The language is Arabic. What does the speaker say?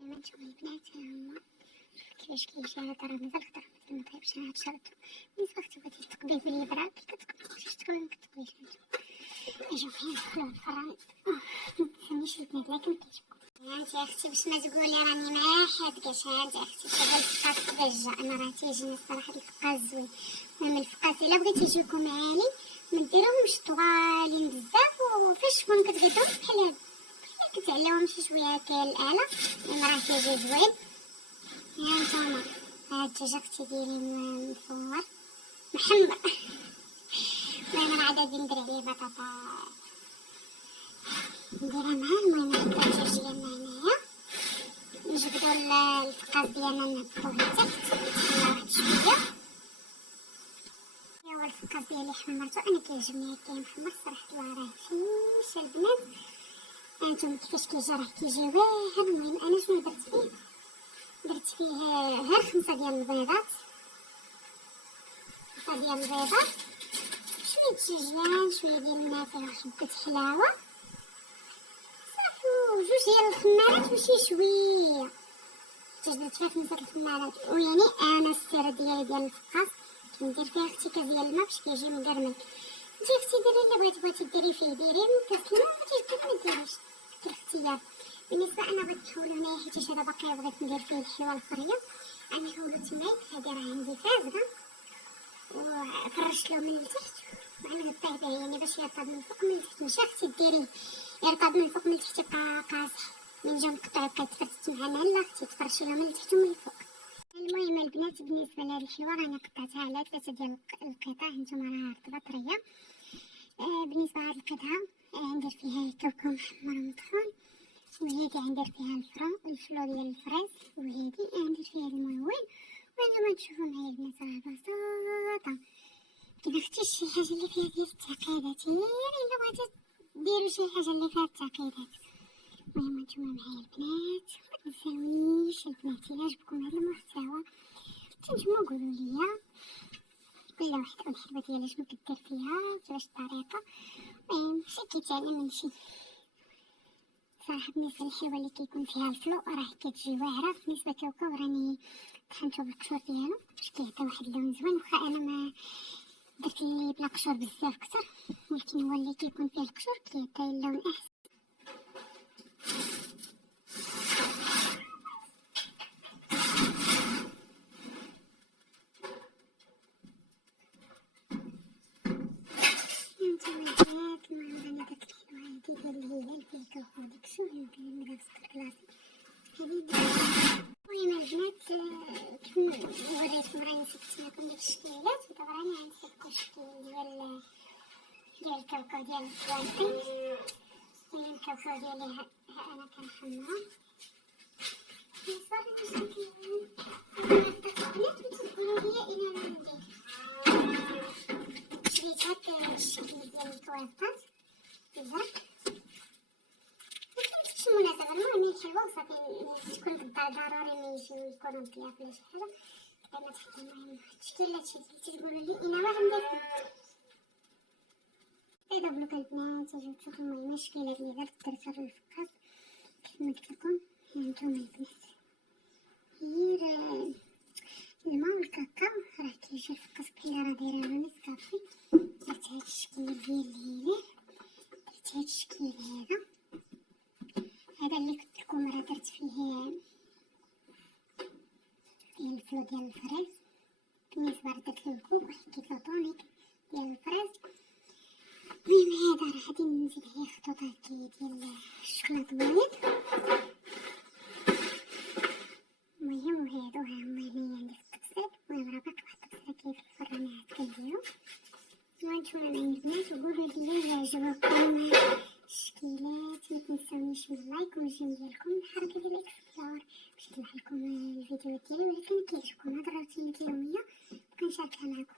نتوما البنات ها هما كيفاش كيجي هذا الرمز الخضر ما طيبش انا هاد شرطو. بالنسبه بغيتي تقبيه باليبرا كتقبي، مبغيتيش تقبي مكتقبيش. اجيو فين ندخلو الفران متسميش البنات لكن كيعجبكم. انت اختي باش ما تقولي راني ما حادقاش، انت اختي دابا الفقاس ضجه، انا راه تيجيني الصراحه الفقاس زوين. المهم الفقاس الا بغيتي يجيكم عالي ما ديروهمش طوالين بزاف وفاش تكون كتقدروا بحال هاد كتعليوهم شي شويه هكا الاله راه كيجي زوين. يا نتوما هاد الدجاج اختي ديري مفور محمر. المهم عاد غادي ندير عليه بطاطا نديرها مع المهم الدجاج ديالنا هنايا. نجبدو الفقاس ديالنا نهبطوه لتحت نتسناو واحد شويه. ايوا الفقاس ديالي حمرتو، انا كيعجبني هكا محمر صراحه الله راه فيش البنات. هانتوما كيفاش كيجي راه كيجي واعر. المهم انا شنو درت فيه، درت فيه غير 5 ديال البيضات، 5 ديال البيضات، شويه دجاج، شويه ديال النافع وحبه حلاوه صافي، وجوج ديال الخمارات وشي شويه درت فيها 5 الخمارات. ويعني انا السر ديالي ديال الفقاس كندير فيها اختي كاس ديال الماء باش كيجي مقرمل. انت اختي ديري اللي بغيتي ديري فيه، ديري من كاس الماء بغيتي ما ديريش الاختيار. بالنسبه انا بغيت نحولو هنايا حيت هذا باقي بغيت ندير فيه الحلوه الفريه، غنحولو تمايك. هادي راه عندي فازغه وفرشت له من التحت وعملت طيبه يعني باش يرطب من الفوق من التحت، ماشي اختي ديريه يرطب من الفوق من التحت يبقى قاصح من جنب قطع يبقى يتفرتت معنا، لا اختي تفرشي له من التحت ومن الفوق. المهم البنات بالنسبه لهاد الحلوه راني قطعتها على 3 ديال القطع، هانتوما راه رطبه طريه. بالنسبه لهاد القطعه ندير فيها كركم محمر مطحون، وهادي غندير فيها الفلو ديال الفريز، وهادي غندير فيها الملون. وانتما تشوفوا معايا البنات راه بسيطه كي اختي شي حاجه اللي فيها ديال التعقيدات، يعني الا بغيتي ديروا شي حاجه اللي فيها التعقيدات. المهم نتوما معايا البنات متنساونيش البنات الا عجبكم هذا المحتوى نتوما قولوا لي كل واحد الحلوه ديالها شنو كدير فيها كيفاش الطريقه. المهم شي كيتعلم من شي. صراحه بالنسبه للحلوه اللي كيكون فيها الفلو راه كتجي واعره. بالنسبه للكاوكاو راني طحنتو بالقشور ديالو باش كيعطي واحد اللون زوين، واخا انا ما درت لي بلا قشور بزاف كتر، ولكن هو اللي كيكون فيه القشور كيعطي اللون احسن. نتوما البنات المهم راني درت الحلوه هادي ديال الهلال فيه الكاوكاو ديك الشو ندير من السكر كلاصي هادي. المهم البنات كيف وريتكم راني سكت لكم ديك الشكيلات، ودابا راني غنسيبكم الشكل ديال الكاوكاو ديال الفوانتين. المهم الكاوكاو ديالي ها انا كنحمرو صافي باش نكمل. البنات تقولوا لي الا ندير شريت هاد الشكل ديال الكوارطات بزاف شي مناسبة. المهم الحلوة وصافي تكون في الدار ضروري ملي يجيو يكونوا ضياف ولا شي حاجة كما تحكي. المهم واحد التشكيل هادشي اللي تقولوا لي انا واش ندير اذا بغيتو البنات اجيو تشوفوا. المهم الشكيلات اللي درتها في الفقاس كيف ما قلت لكم هانتوما البنات غير الماء والكاكاو راه كيجي الفقاس بحال راه دايره له نسكافي. درت هاد الشكل ديال الهلال، درت هاد الشكل هذا اللي قلت لكم راه درت فيه ديال الفلو ديال الفريز. بالنسبه درت له الكوب وحطيت له طونيك ديال الفريز. المهم هذا راه غادي نزيد عليه خطوط ديال الشوكولاط بنيت. المهم وهادو ها هما هنايا عندي في التبسيط. المهم راه باقي واحد التبسيط كاين في الفران عاد كنديرو. وانتوما معايا البنات وقولوا لي الا عجبكم الشكيلات متنساونيش باللايك والجيم ديالكم الحركه ديال الاكسبلور باش يطلع لكم الفيديوهات ديالي. ولكن كيعجبكم هاد الروتين اليوميه كنشاركها معكم.